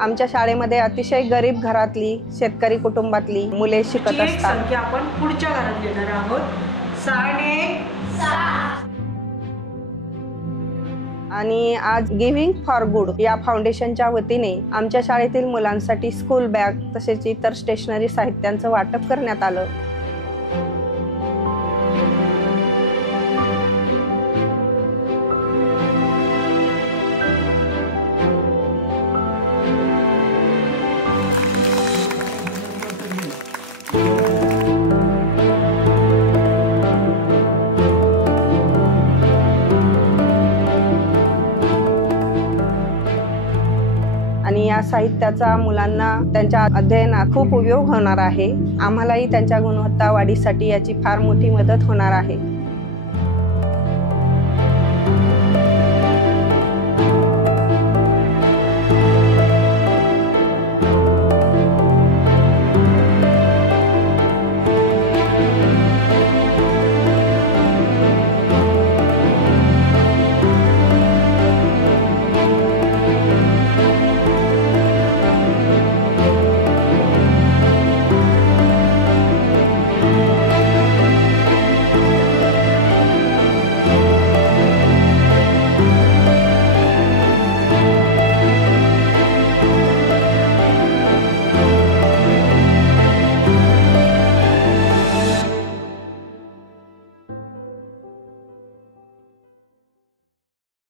आमच्या शाळेमध्ये अतिशय गरीब घरातली शेतकरी कुटुंबातली मुले शिकत असतात. संख्या आपण पुढच्या घरात घेणार आहोत. 6 आणि आज गिव्हिंग फॉर गुड या फाउंडेशनच्या वतीने आमच्या शाळेतील मुलांसाठी स्कूल बॅग तसेच इतर स्टेशनरी साहित्यांचं वाटप करण्यात आलं. आणि या साहित्याचा मुलांना त्यांच्या अध्ययनात खूप उपयोग होणार आहे. आम्हालाही त्यांच्या गुणवत्ता वाढीसाठी याची फार मोठी मदत होणार आहे.